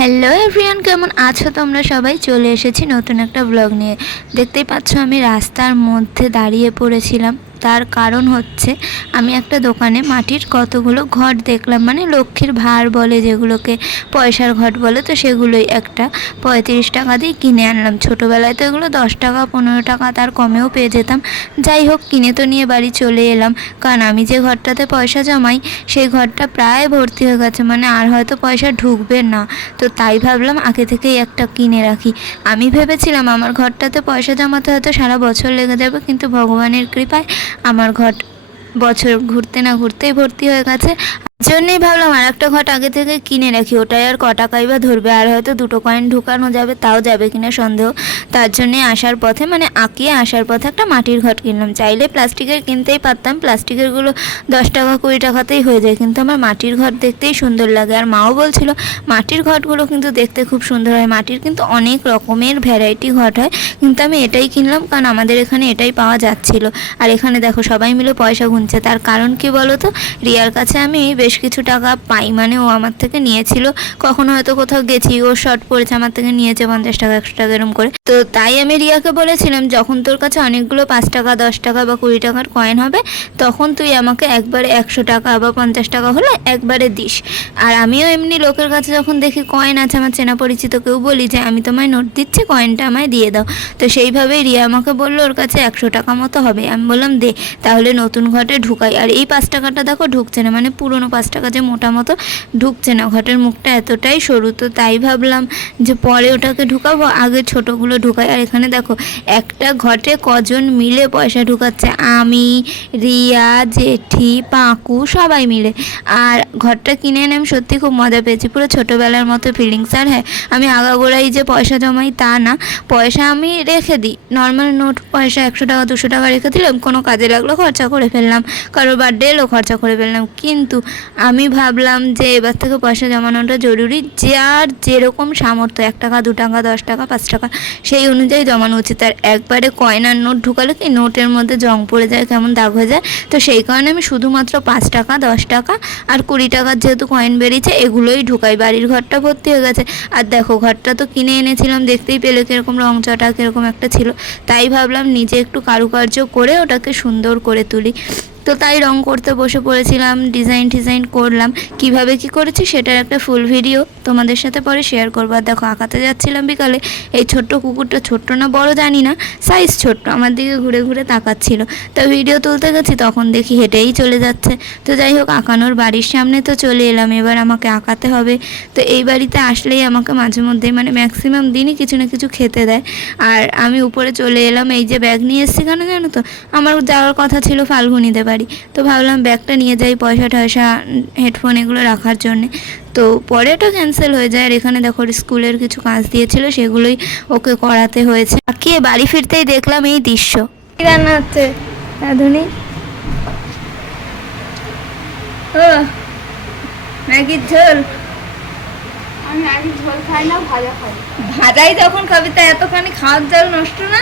Hello everyone, কেমন আছো তোমরা সবাই? চলে এসেছি নতুন একটা ব্লগ নিয়ে। দেখতেই পাচ্ছ আমি রাস্তার মধ্যে দাঁড়িয়ে পড়েছিলাম। তার কারণ হচ্ছে আমি একটা দোকানে মাটির কতগুলো ঘট দেখলাম, মানে লক্ষ্মীর ভাঁড় বলে যেগুলোকে, পয়সার ঘট বলে, তো সেগুলোই একটা 35 টাকা দিয়ে কিনে আনলাম। ছোটোবেলায় তো এগুলো 10 টাকা 15 টাকা তার কমেও পেয়ে যেতাম। যাই হোক, কিনে তো নিয়ে বাড়ি চলে এলাম, কারণ আমি যে ঘরটাতে পয়সা জমাই সেই ঘরটা প্রায় ভর্তি হয়ে গেছে, মানে আর হয়তো পয়সা ঢুকবে না। তো তাই ভাবলাম আগে থেকেই একটা কিনে রাখি। আমি ভেবেছিলাম আমার ঘরটাতে পয়সা জমাতে হয়তো সারা বছর লেগে যাবে, কিন্তু ভগবানের কৃপায় আমার ঘর বছর ঘুরতে না ঘুরতেই ভর্তি হয়ে গেছে। জন্যই ভাবলাম আর একটা ঘট আগে থেকে কিনে রাখি, ওটাই আর ক টাকাই বা ধরবে, আর হয়তো 2 কয়েন ঢুকানো যাবে, তাও যাবে কিনা সন্দেহ। তার জন্যে আসার পথে, মানে আঁকিয়ে আসার পথে একটা মাটির ঘট কিনলাম। চাইলে প্লাস্টিকের কিনতেই পারতাম, প্লাস্টিকেরগুলো 10 টাকা 20 টাকাতেই হয়ে যায়, কিন্তু আমার মাটির ঘট দেখতেই সুন্দর লাগে। আর মাও বলছিল মাটির ঘটগুলো কিন্তু দেখতে খুব সুন্দর হয়, মাটির কিন্তু অনেক রকমের ভ্যারাইটি ঘট হয়, কিন্তু আমি এটাই কিনলাম কারণ আমাদের এখানে এটাই পাওয়া যাচ্ছিল। আর এখানে দেখো সবাই মিলে পয়সা গুনছে। তার কারণ কি বলো তো? রিয়ার কাছে আমি বেশ কিছু টাকা পাই, মানে ও আমার থেকে নিয়েছিল, কখনো হয়তো কোথাও গেছি, ও শর্ট পড়েছে, আমার থেকে নিয়েছে 50 টাকা 100 টাকা এরকম করে। তো তাই আমি রিয়াকে বলেছিলাম যখন তোর কাছে অনেকগুলো 5 টাকা 10 টাকা বা 20 টাকার কয়েন হবে, তখন তুই আমাকে একবারে 100 টাকা বা 50 টাকা হলে একবারে দিস। আর আমিও এমনি লোকের কাছে যখন দেখি কয়েন আছে আমার চেনা পরিচিত, কেউ বলি যে আমি তোমায় নোট দিচ্ছি, কয়েনটা আমায় দিয়ে দাও। তো সেইভাবেই রিয়া আমাকে বললো ওর কাছে 100 টাকা মতো হবে। আমি বললাম দে, তাহলে নতুন ঘটে ঢুকাই। আর এই 5 টাকাটা দেখো ঢুকছে না, মানে পুরনো 5 টাকা যে মোটা মতো ঢুকছে না, ঘটের মুখটা এতটাই সরু। তো তাই ভাবলাম যে পরে ওটাকে ঢুকাবো, আগে ছোটোগুলো ঢুকাই। আর এখানে দেখো একটা ঘটে কজন মিলে পয়সা ঢুকাচ্ছে, আমি, রিয়া, জেঠি, পাঁকু সবাই মিলে। আর ঘরটা কিনে এনে আমি সত্যি খুব মজা পেয়েছি, পুরো ছোটোবেলার মতো ফিলিংস। আর হ্যাঁ, আমি আগাগোড়াই যে পয়সা জমাই তা না, পয়সা আমি রেখে দিই, নর্মাল নোট পয়সা 100 টাকা 200 টাকা রেখে দিলাম, কোনো কাজে লাগলো খরচা করে ফেললাম, কারোর বার্থডে এলো খরচা করে ফেললাম। কিন্তু আমি ভাবলাম যে এবার থেকে পয়সা জমানোটা জরুরি, যার যেরকম সামর্থ্য, 1 টাকা 2 টাকা 10 টাকা 5 টাকা সেই অনুযায়ী জমানো উচিত। আর একবারে কয়েন আর নোট ঢুকালে কি নোটের মধ্যে জং পড়ে যায়, কেমন দাগ হয়ে যায়। তো সেই কারণে আমি শুধুমাত্র 5 টাকা 10 টাকা আর 20 টাকার যেহেতু কয়েন বেরিয়েছে এগুলোই ঢুকাই। বাড়ির ঘরটা ভর্তি হয়ে গেছে। আর দেখো ঘরটা তো কিনে এনেছিলাম, দেখতেই পেলে কীরকম রং চটা কীরকম একটা ছিল, তাই ভাবলাম নিজে একটু কারুকার্য করে ওটাকে সুন্দর করে তুলি। তো তাই রং করতে বসে পড়েছিলাম, ডিজাইন করলাম। কিভাবে কি করেছি সেটার একটা ফুল ভিডিও তোমাদের সাথে পরে শেয়ার করবো। আর দেখো আঁকাতে যাচ্ছিলাম বিকালে, এই ছোট্ট কুকুরটা, ছোট্ট না বড় জানি না, সাইজ ছোট্ট, আমার দিকে ঘুরে ঘুরে তাকাচ্ছিল। তো ভিডিও তুলতে গেছি তখন দেখি হেঁটেই চলে যাচ্ছে। তো যাই হোক, আঁকানোর বাড়ির সামনে তো চলে এলাম, এবার আমাকে আঁকাতে হবে। তো এই বাড়িতে আসলেই আমাকে মাঝে মধ্যে, মানে ম্যাক্সিমাম দিনই কিছু না কিছু খেতে দেয়। আর আমি উপরে চলে এলাম, এই যে ব্যাগ নিয়ে এসেছি কেন জানো তো? আমার যাওয়ার কথা ছিল ফাল্গুনিদের বাড়ি, তো ভাবলাম ব্যাগটা নিয়ে যাই, পয়সা টয়সা হেডফোন এগুলো রাখার জন্যে। তো পরে ওটা ক্যান্সেল হয়ে যায়। আর এখানে দেখো স্কুলের কিছু কাজ দিয়েছিল, সেগুলোই ওকে করাতে হয়েছে। বাকি বাড়ি ফিরতেই দেখলাম এই দৃশ্য। কি রান্না হচ্ছে রাঁধুনি? ও ম্যাগির ঝোল। আমি ম্যাগির ঝোল খাই না, ভাজা খাই। ভাজাই যখন খাবি তা এতখানি খাওয়ার জল নষ্ট না?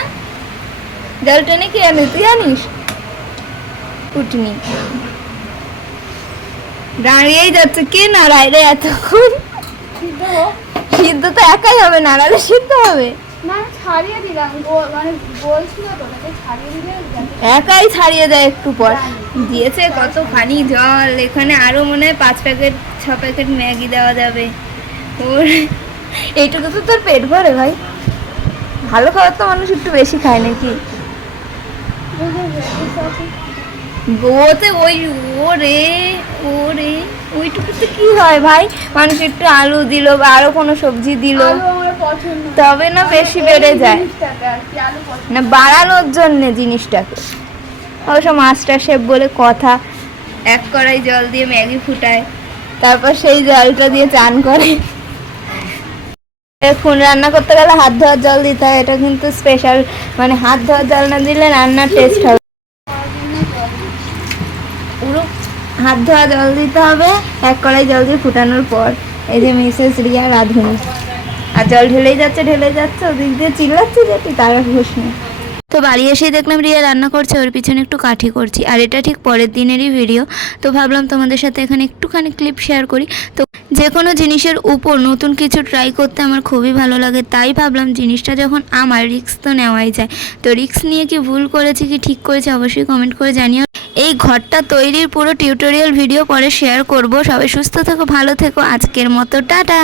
জল টেনে কি আনিস তুই? জানিস কুটনি দাঁড়িয়েই যাচ্ছে, কে নাড়ায় রে এতক্ষণ? সিদ্ধ তো একাই হবে, নাড়ালে সিদ্ধ হবে না, ছাড়িয়ে দিলাম, মানে বলছিল তো তাকে ছাড়িয়ে দিলে একাই ছাড়িয়ে দেয় একটু পর। দিয়েছে কতখানি জল, এখানে আরো মনে হয় 5 প্যাকেট 6 প্যাকেট ম্যাগি দেওয়া যাবে ওর। এইটুকু তো তোর পেট ভরে ভাই? ভালো খাবার তো মানুষ একটু বেশি খায় নাকি? গোতে ওই ওরে ওরে ওইটুকুতে কি হয় ভাই? মানুষ একটু আলু দিল বা আরো কোনো সবজি দিল তবে না বেশি বেড়ে যায়, না বাড়ানোর জন্য জিনিসটাকে। অবশ্য মাস্টার শেফ বলে কথা, 1 কড়াই জল দিয়ে ম্যাগি ফুটায়, তারপর সেই জলটা দিয়ে চান করে। এখন রান্না করতে গেলে হাত ধোয়ার জল দিতে হয়, এটা কিন্তু স্পেশাল, মানে হাত ধোয়ার জল না দিলে রান্নার টেস্ট হবে। পুরো হাত ধোয়া জল দিতে হবে 1 কড়াই জল দিয়ে ফুটানোর পর। এই যে মিসেস রিয়া রাঁধুনি, আর জল ঢেলেই যাচ্ছে, ওদিক দিয়ে চিল্লাচ্ছে যে তুই তারা ঘুষ নেই। তো বাড়ি এসেই দেখলাম রিয়া রান্না করছে, ওর পিছনে একটু কাঠি করছি। আর এটা ঠিক পরের দিনেরই ভিডিও, তো ভাবলাম তোমাদের সাথে এখানে একটুখানি ক্লিপ শেয়ার করি। তো যে কোনো জিনিসের উপর নতুন কিছু ট্রাই করতে আমার খুবই ভালো লাগে, তাই ভাবলাম জিনিসটা যখন আমার, রিস্ক তো নেওয়াই যায়। তো রিস্ক নিয়ে কি ভুল করেছি কি ঠিক করেছি অবশ্যই কমেন্ট করে জানিও। এই ঘরটা তৈরির পুরো টিউটোরিয়াল ভিডিও পরে শেয়ার করব। সবাই সুস্থ থেকো, ভালো থেকো, আজকের মতো টাটা।